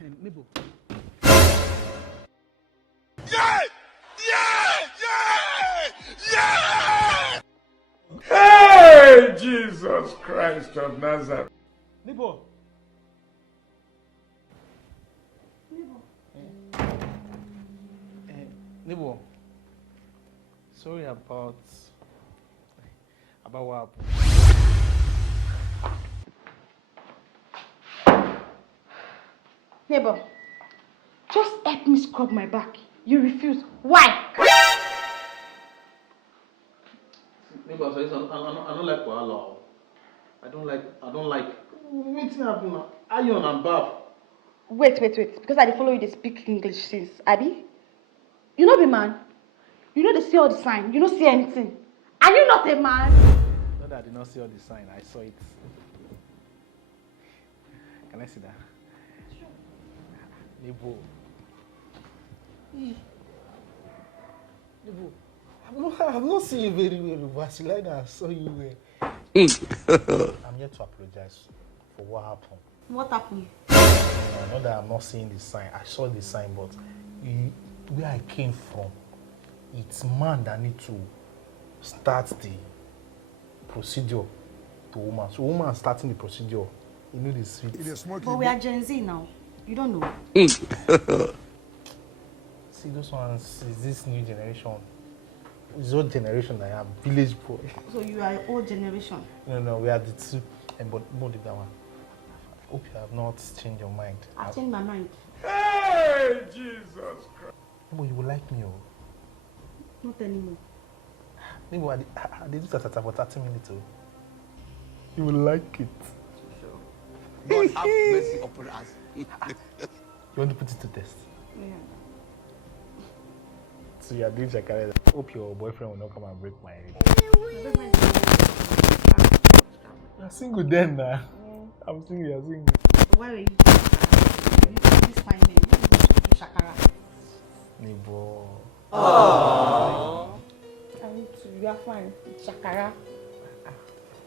Nebo. Yeah! Hey, Jesus Christ of Nazareth. Nebo. Nebo. Sorry about what happened. Neighbor, just help me scrub my back. You refuse. Why? Neighbor, I don't like wahala. I don't like. What's happening now? Iron and bath. Wait. Because I dey follow you, they speak English since. Abby? You know the man? You know they see all the sign. You don't see anything. Are you not a man? Not that I did not see all the sign. I saw it. Can I see that? Sure. Nebo. Nebo. I've not seen you very well, but like that I saw you well. I'm here to apologize for what happened. What happened? I know that I'm not seeing the sign. I saw the sign, but where I came from, it's man that need to start the procedure to woman. So woman starting the procedure, you know the sweet. But we are Gen Z now. You don't know. See, those ones is this new generation. It's old generation I am, village boy. So you are old generation. No, we are the two. And but leave that one. I hope you have not changed your mind. I've changed my mind. Hey, Jesus Christ. But you will like me, oh. Not anymore. Maybe I did this for 30 minutes, oh. You will like it. Sure. God have mercy upon us. You want to put it to test? Yeah. So you are doing Shakara. Hope your boyfriend will not come and break my head. You are single then, nah. Yeah. I'm single, you are single. So why were you doing Shakara? You do this fine man. You do Shakara. Nebo. Aww. I need to. You are fine. Shakara.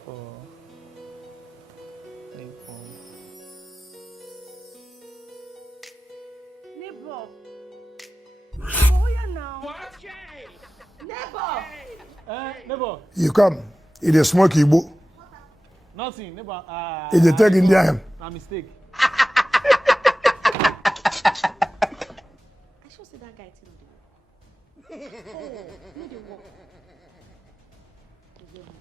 Oh. Nebo. Neighbor. Oh, yeah, now. Neighbor. Nebo. You come, it is smoke Igbo. Nothing, Nebo. It is take India. A mistake. I should see that guy till the Oh, no, the work.